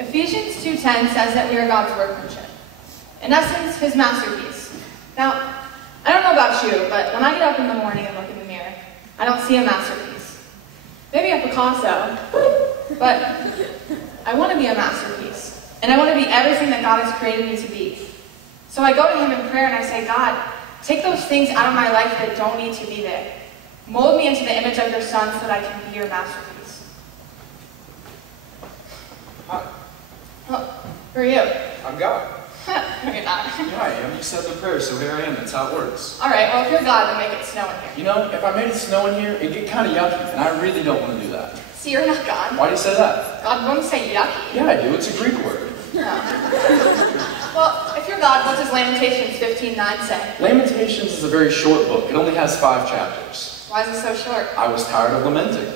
Ephesians 2:10 says that we are God's workmanship. In essence, his masterpiece. Now, I don't know about you, but when I get up in the morning and look in the mirror, I don't see a masterpiece. Maybe a Picasso, but I want to be a masterpiece. And I want to be everything that God has created me to be. So I go to him in prayer and I say, God, take those things out of my life that don't need to be there. Mold me into the image of your son so that I can be your masterpiece. Hi. Oh, who are you? I'm God. No, you're not. Yeah, I am. You said the prayer, so here I am. That's how it works. Alright, well, if you're God, then make it snow in here. You know, if I made it snow in here, it'd get kind of yucky, and I really don't want to do that. See, you're not God. Why do you say that? God wouldn't say yucky. Yeah, I do. It's a Greek word. No. Well, if you're God, what does Lamentations 15:9 say? Lamentations is a very short book. It only has 5 chapters. Why is it so short? I was tired of lamenting.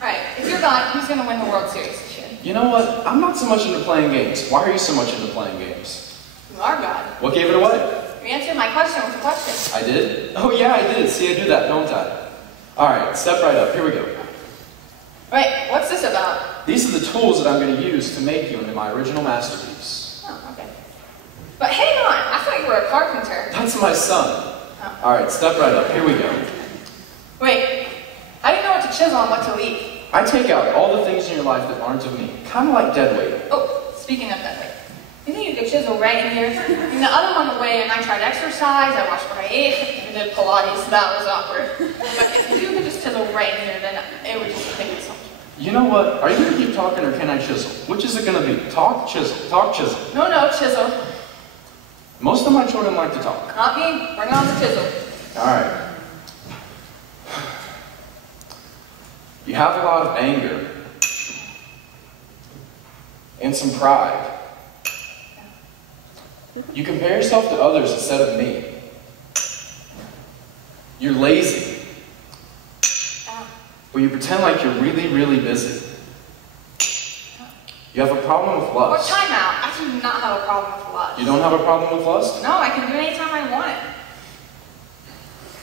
Alright, if you're God, who's going to win the World Series this year? You know what? I'm not so much into playing games. Why are you so much into playing games? You are God. What gave it away? You answered my question with a question. I did? Oh yeah, I did. See, I do that, don't I? Alright, step right up. Here we go. Wait, what's this about? These are the tools that I'm going to use to make you into my original masterpiece. Oh, okay. But hang on, I thought you were a carpenter. That's my son. Oh. Alright, step right up. Here we go. Wait, I didn't know what to chisel and what to leave. I take out all the things in your life that aren't of me. Kind of like dead weight. Oh, speaking of that weight, you think you could chisel right in here? I mean, the other one away, and I tried exercise, I watched what I ate, I did Pilates, that was awkward. But if you could just chisel right in here, then it would just make it so much. You know what? Are you going to keep talking or can I chisel? Which is it going to be? Talk, chisel. Talk, chisel. No, chisel. Most of my children like to talk. Not me. Bring on the chisel. Alright. You have a lot of anger. And some pride. You compare yourself to others instead of me. You're lazy. But you pretend like you're really, really busy. You have a problem with Well, lust. time out. I do not have a problem with lust. You don't have a problem with lust? No, I can do it anytime I want it.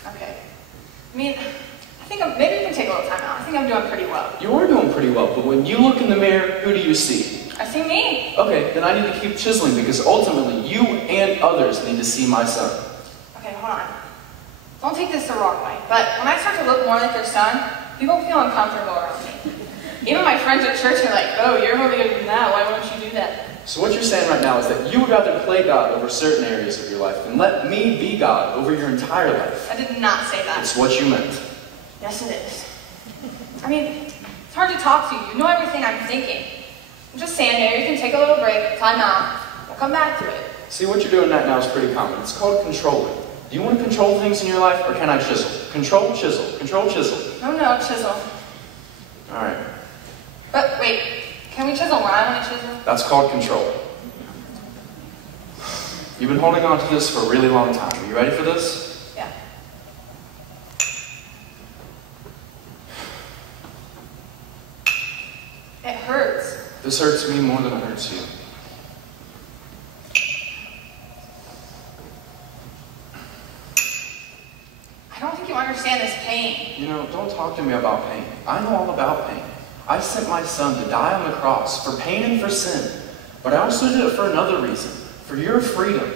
Okay. I mean, maybe we can take a little time out. I think I'm doing pretty well. You are doing pretty well, but when you look in the mirror, who do you see? I see me. Okay, then I need to keep chiseling because ultimately you and others need to see my son. Okay, hold on. Don't take this the wrong way, but when I start to look more like your son, people feel uncomfortable around me. Even my friends at church are like, oh, you're more bigger than that. Why won't you do that? So what you're saying right now is that you would rather play God over certain areas of your life than let me be God over your entire life. I did not say that. It's what you meant. Yes, it is. I mean, it's hard to talk to you. You know everything I'm thinking. I'm just saying here, you can take a little break, time out. We'll come back to it. See, what you're doing right now is pretty common. It's called controlling. Do you want to control things in your life, or can I chisel? Control, chisel. Control, chisel. No, chisel. Alright. But wait, can we chisel where I want to chisel? That's called control. You've been holding on to this for a really long time. Are you ready for this? Yeah. It hurts. This hurts me more than it hurts you. I don't think you understand this pain. You know, don't talk to me about pain. I know all about pain. I sent my son to die on the cross for pain and for sin. But I also did it for another reason, for your freedom.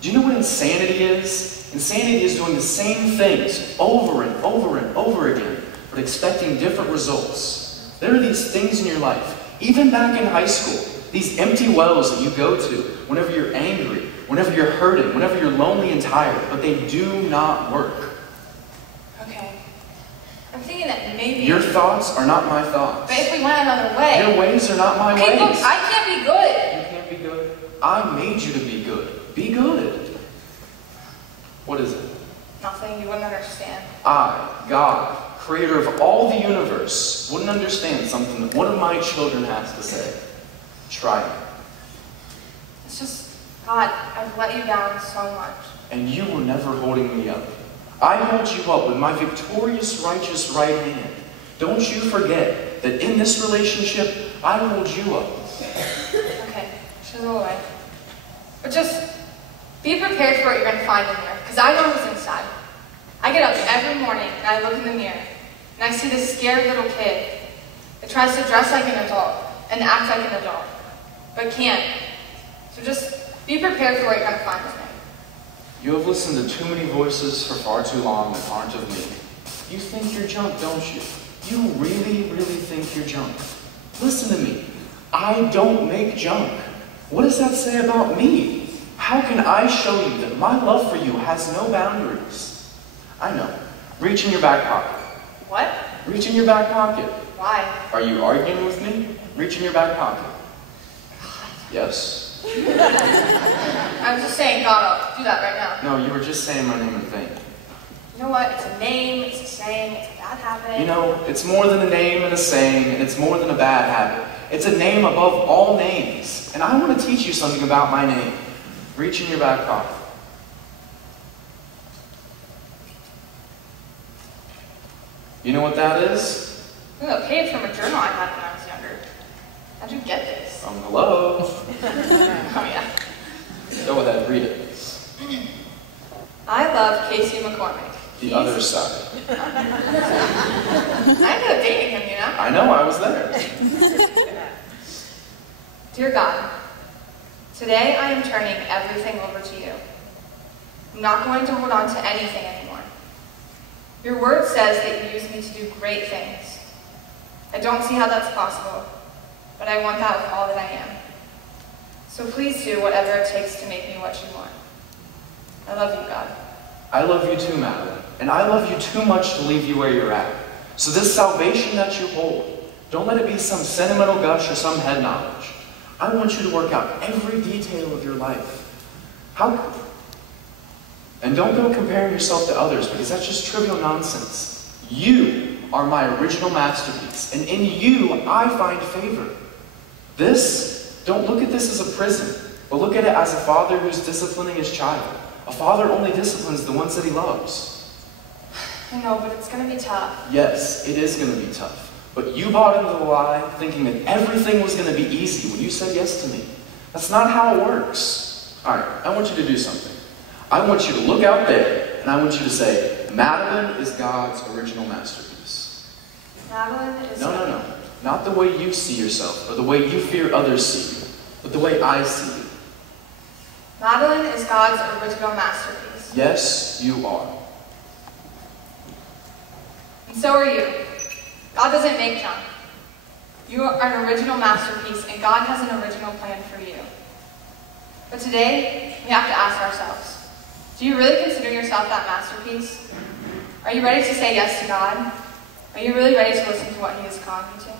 Do you know what insanity is? Insanity is doing the same things over and over and over again, but expecting different results. There are these things in your life, even back in high school, these empty wells that you go to whenever you're angry, whenever you're hurting, whenever you're lonely and tired, but they do not work. Okay. I'm thinking that maybe... Your thoughts are not my thoughts. But if we went another way... Your ways are not my ways. Look, I can't be good. You can't be good? I made you to be good. Be good. What is it? Nothing. You wouldn't understand. I, God, creator of all the universe, wouldn't understand something that one of my children has to say. Try it. It's just, God, I've let you down so much. And you were never holding me up. I hold you up with my victorious, righteous right hand. Don't you forget that in this relationship, I hold you up. Okay, chisel away. But just be prepared for what you're going to find in there, because I know what's inside. I get up every morning and I look in the mirror, and I see this scared little kid that tries to dress like an adult and act like an adult, but can't. So just be prepared for what you're going to find with me. You have listened to too many voices for far too long that aren't of me. You think you're junk, don't you? You really, really think you're junk. Listen to me. I don't make junk. What does that say about me? How can I show you that my love for you has no boundaries? I know. Reach in your back pocket. What? Reach in your back pocket. Why? Are you arguing with me? Reach in your back pocket. Yes? I was just saying, God, I'll do that right now. No, you were just saying my name in vain. You know what? It's a name, it's a saying, it's a bad habit. You know, it's more than a name and a saying, and it's more than a bad habit. It's a name above all names. And I want to teach you something about my name. Reach in your back pocket. You know what that is? A page from a journal I had when I was younger. How'd you get this? Hello. Oh, yeah. Go ahead, read it. I love Casey McCormick. The other side. I ended up dating him, you know? I know, I was there. Dear God, today I am turning everything over to you. I'm not going to hold on to anything anymore. Your word says that you use me to do great things. I don't see how that's possible, but I want that with all that I am. So please do whatever it takes to make me what you want. I love you, God. I love you too, Madeline. And I love you too much to leave you where you're at. So this salvation that you hold, don't let it be some sentimental gush or some head knowledge. I want you to work out every detail of your life. And don't go comparing yourself to others, because that's just trivial nonsense. You are my original masterpiece, and in you I find favor. Don't look at this as a prison, but look at it as a father who's disciplining his child. A father only disciplines the ones that he loves. I know, but it's going to be tough. Yes, it is going to be tough. But you bought into the lie thinking that everything was going to be easy when you said yes to me. That's not how it works. All right, I want you to do something. I want you to look out there, and I want you to say, Madeline is God's original masterpiece. Madeline is... No. Not the way you see yourself, or the way you fear others see you, but the way I see you. Madeline is God's original masterpiece. Yes, you are. And so are you. God doesn't make junk. You are an original masterpiece, and God has an original plan for you. But today, we have to ask ourselves, do you really consider yourself that masterpiece? Are you ready to say yes to God? Are you really ready to listen to what He is calling you to?